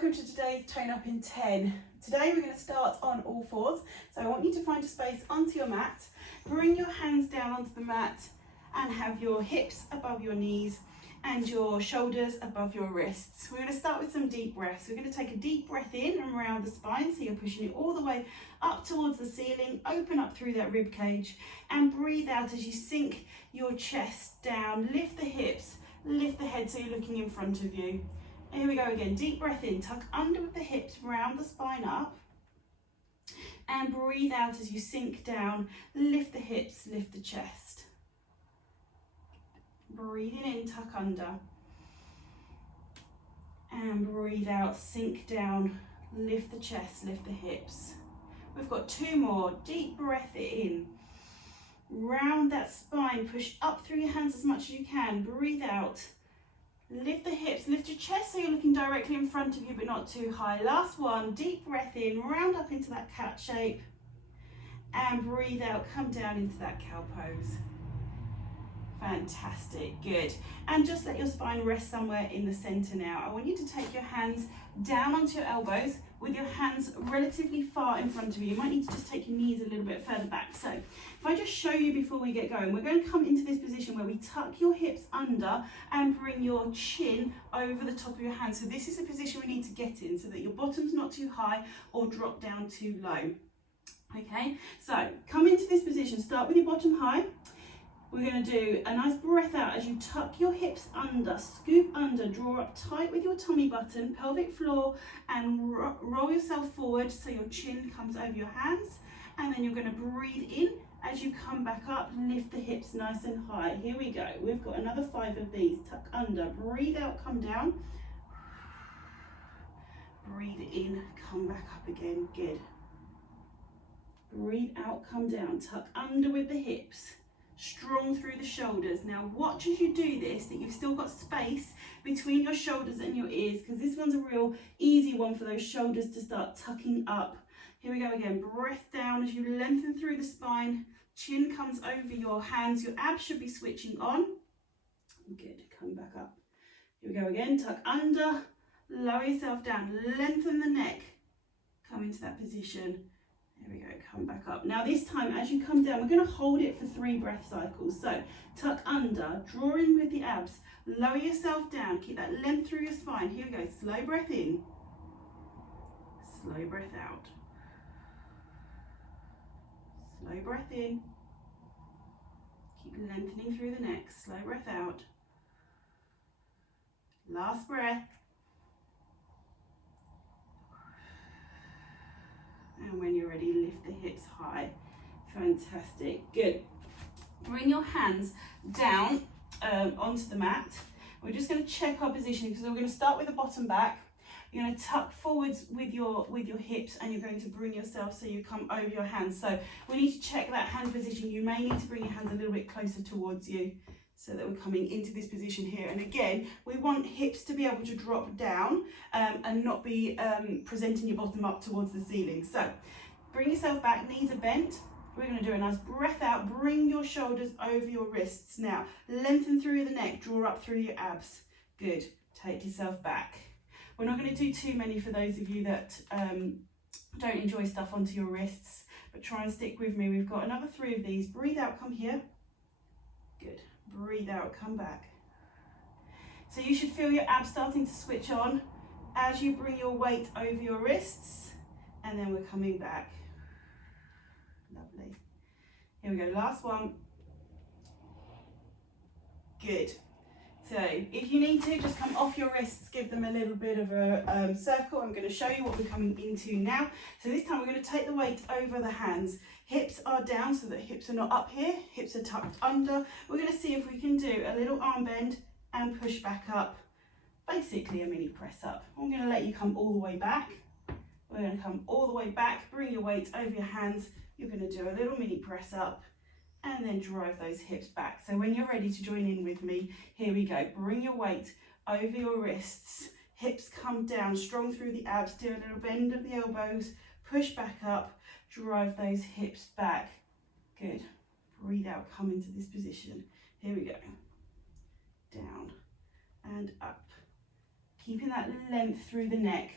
welcome to today's Tone Up in 10. Today we're going to start on all fours. So I want you to find a space onto your mat, bring your hands down onto the mat and have your hips above your knees and your shoulders above your wrists. We're going to start with some deep breaths. We're going to take a deep breath in and around the spine, so you're pushing it all the way up towards the ceiling, open up through that rib cage and breathe out as you sink your chest down, lift the hips, lift the head so you're looking in front of you. And here we go again, deep breath in, tuck under with the hips, round the spine up and breathe out as you sink down, lift the hips, lift the chest. Breathing in, tuck under and breathe out, sink down, lift the chest, lift the hips. We've got two more, deep breath in, round that spine, push up through your hands as much as you can, breathe out, lift the hips, lift your chest so you're looking directly in front of you but not too high. Last one, deep breath in, round up into that cat shape and breathe out, come down into that cow pose. Fantastic, good. And just let your spine rest somewhere in the center now. I want you to take your hands down onto your elbows with your hands relatively far in front of you. You might need to just take your knees a little bit further back. So if I just show you before we get going, we're going to come into this position where we tuck your hips under and bring your chin over the top of your hands. So this is a position we need to get in so that your bottom's not too high or drop down too low. Okay, so come into this position, start with your bottom high. We're going to do a nice breath out as you tuck your hips under, scoop under, draw up tight with your tummy button, pelvic floor, and roll yourself forward so your chin comes over your hands. And then you're going to breathe in as you come back up, lift the hips nice and high. Here we go. We've got another 5 of these. Tuck under, breathe out, come down. Breathe in, come back up again. Good. Breathe out, come down. Tuck under with the hips. Strong through the shoulders. Now watch as you do this that you've still got space between your shoulders and your ears, because this one's a real easy one for those shoulders to start tucking up. Here we go again, breath down as you lengthen through the spine, chin comes over your hands, your abs should be switching on. Good, come back up. Here we go again, tuck under, lower yourself down, lengthen the neck, come into that position. There we go, come back up. Now this time as you come down, we're going to hold it for 3 breath cycles. So tuck under, draw in with the abs, lower yourself down, keep that length through your spine. Here we go, slow breath in, slow breath out. Slow breath in, keep lengthening through the neck, slow breath out. Last breath. And when you're ready, lift the hips high. Fantastic, good. Bring your hands down onto the mat. We're just going to check our position because we're going to start with the bottom back. You're going to tuck forwards with your hips and you're going to bring yourself so you come over your hands. So we need to check that hand position. You may need to bring your hands a little bit closer towards you so that we're coming into this position here. And again, we want hips to be able to drop down and not be presenting your bottom up towards the ceiling. So bring yourself back, knees are bent. We're going to do a nice breath out, bring your shoulders over your wrists. Now, lengthen through the neck, draw up through your abs. Good, take yourself back. We're not going to do too many for those of you that don't enjoy stuff onto your wrists, but try and stick with me. We've got another 3 of these. Breathe out, come here. Good. Breathe out, come back. So you should feel your abs starting to switch on as you bring your weight over your wrists, and then we're coming back. Lovely. Here we go, last one. Good. So if you need to, just come off your wrists, give them a little bit of a circle. I'm going to show you what we're coming into now. So this time we're going to take the weight over the hands. Hips are down so that hips are not up here, hips are tucked under. We're going to see if we can do a little arm bend and push back up. Basically a mini press up. I'm going to let you come all the way back. We're going to come all the way back, bring your weight over your hands. You're going to do a little mini press up and then drive those hips back. So when you're ready to join in with me, here we go. Bring your weight over your wrists, hips come down, strong through the abs, do a little bend of the elbows, push back up, drive those hips back. Good. Breathe out, come into this position. Here we go. Down and up. Keeping that length through the neck.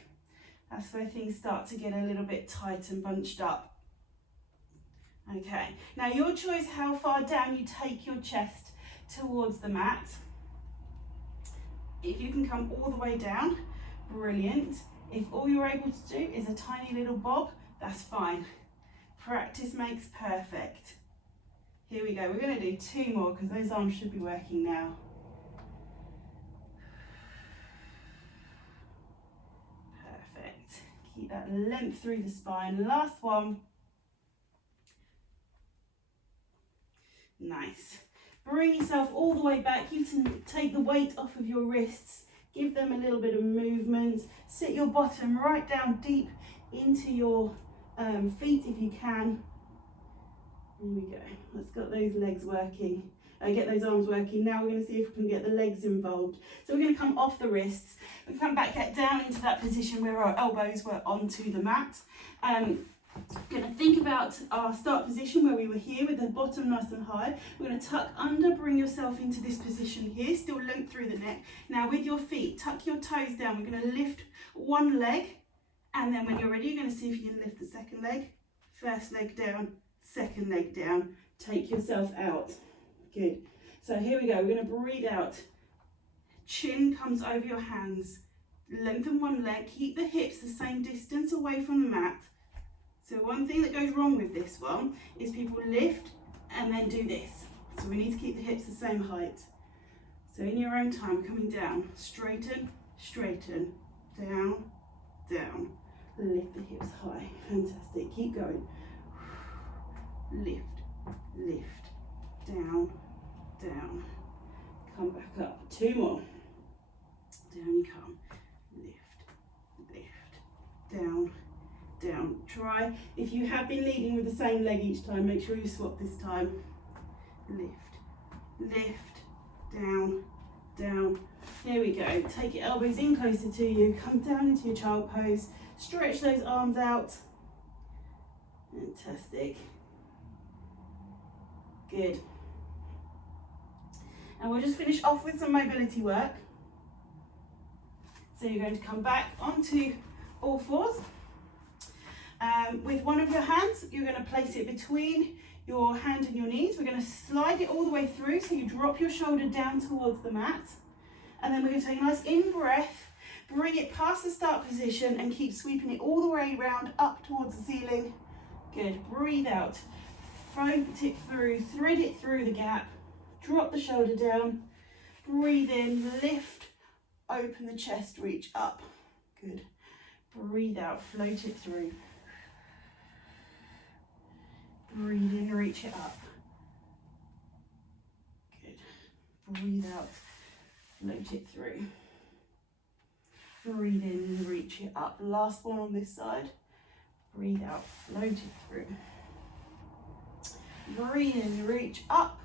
That's where things start to get a little bit tight and bunched up. Okay, now your choice how far down you take your chest towards the mat. If you can come all the way down, brilliant. If all you're able to do is a tiny little bob, that's fine. Practice makes perfect. Here we go, we're going to do 2 more because those arms should be working now. Perfect. Keep that length through the spine. Last one. Nice. Bring yourself all the way back. You can take the weight off of your wrists. Give them a little bit of movement. Sit your bottom right down deep into your feet if you can. Here we go. Let's get those legs working. Get those arms working. Now we're going to see if we can get the legs involved. So we're going to come off the wrists. We come back, get down into that position where our elbows were onto the mat. Going to think about our start position where we were here with the bottom nice and high. We're going to tuck under, bring yourself into this position here, still length through the neck. Now with your feet, tuck your toes down. We're going to lift one leg, and then when you're ready, you're going to see if you can lift the second leg. First leg down, second leg down. Take yourself out. Good. So here we go. We're going to breathe out. Chin comes over your hands. Lengthen one leg. Keep the hips the same distance away from the mat. So one thing that goes wrong with this one is people lift and then do this. So we need to keep the hips the same height. So in your own time, coming down, straighten, straighten, down, down. Lift the hips high. Fantastic. Keep going. Lift, lift, down, down. Come back up. 2 more. Down you come. Lift, lift, down, down. Try, if you have been leading with the same leg each time, make sure you swap this time. Lift, lift, down, down. Here we go. Take your elbows in closer to you. Come down into your child pose. Stretch those arms out. Fantastic. Good. And we'll just finish off with some mobility work. So you're going to come back onto all fours. With one of your hands, you're going to place it between your hand and your knees. We're going to slide it all the way through, so you drop your shoulder down towards the mat. And then we're going to take a nice in breath, bring it past the start position and keep sweeping it all the way around up towards the ceiling. Good. Breathe out. Float it through, thread it through the gap. Drop the shoulder down. Breathe in, lift, open the chest, reach up. Good. Breathe out, float it through. Breathe in, reach it up. Good. Breathe out, float it through. Breathe in, reach it up. Last one on this side. Breathe out, float it through. Breathe in, reach up.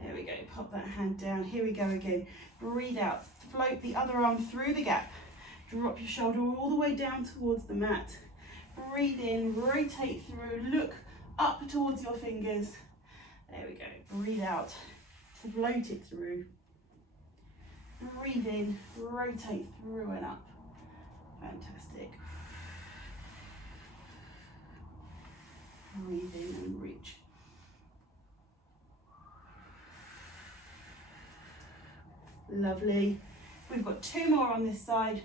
There we go, pop that hand down. Here we go again. Breathe out, float the other arm through the gap. Drop your shoulder all the way down towards the mat. Breathe in, rotate through, look up towards your fingers. There we go. Breathe out, float it through. Breathe in, rotate through and up. Fantastic. Breathe in and reach. Lovely. We've got 2 more on this side.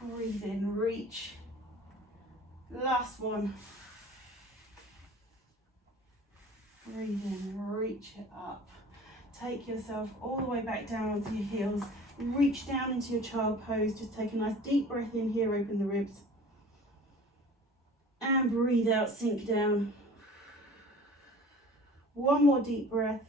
Breathe in, reach. Last one. Breathe in, reach it up. Take yourself all the way back down onto your heels. Reach down into your child pose. Just take a nice deep breath in here, open the ribs. And breathe out, sink down. One more deep breath.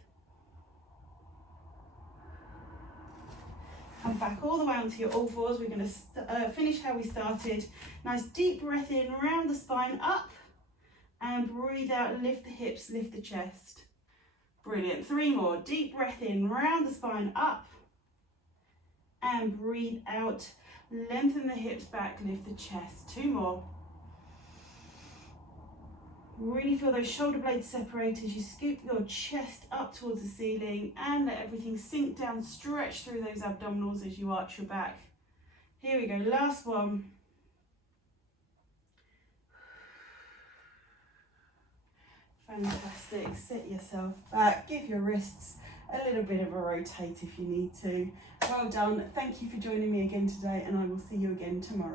Come back all the way onto your all fours. We're going to finish how we started. Nice deep breath in, round the spine up. And breathe out, lift the hips, lift the chest. Brilliant. 3 more. Deep breath in, round the spine up. And breathe out, lengthen the hips back, lift the chest. 2 more. Really feel those shoulder blades separate as you scoop your chest up towards the ceiling and let everything sink down, stretch through those abdominals as you arch your back. Here we go, last one. Fantastic, sit yourself back, give your wrists a little bit of a rotate if you need to. Well done, thank you for joining me again today, and I will see you again tomorrow.